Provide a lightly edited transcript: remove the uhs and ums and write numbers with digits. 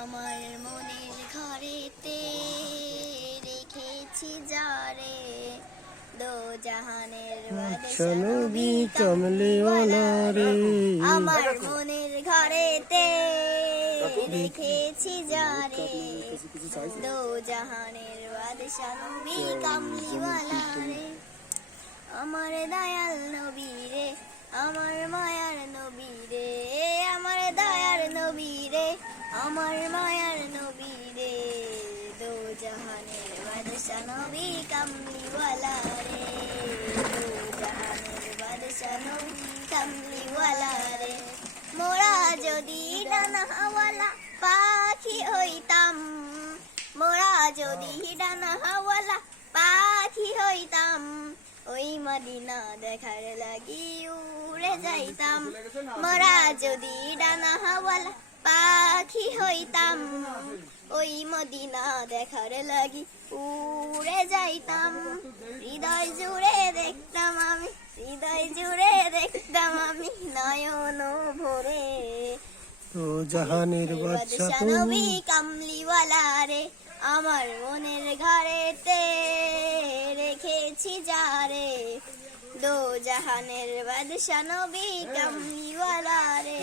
আমার মনের ঘরেতে রেখেছি যারে দো জাহানের বাদশা নবী কামলিওয়ালা রে। আমার মনের ঘরেতে রেখেছি যারে দো জাহানের বাদশা নবী কামলিওয়ালা রে। আমার দয়াল নবী রে, আমার মায়ার নবী রে, আমার দয়ার নবী রে, আমার মায়ার নবী রে, দো জাহানের বাদশা নবী কামলিওয়ালা রে, দো জাহানের বাদশা নবী কামলিওয়ালা রে। মোরা যদি ডানাওয়ালা পাখি হইতাম, মোরা যদি ডানাওয়ালা পাখি হইতাম, ওই মদিনা দেখার লাগি উড়ে যাইতাম। মোরা যদি ডানাওয়ালা পাখি হইতাম, ওই মদিনা দেখার লাগি উড়ে যাইতাম। হৃদয় জুড়ে দেখতাম আমি, হৃদয় জুড়ে দেখতাম আমি নয়ন ভরে তো জাহানের বাদশা নবী কামলিওয়ালা রে। আমার মনের ঘরেতে রেখেছি যারে দো জাহানের বাদশা নবী কামলিওয়ালা রে।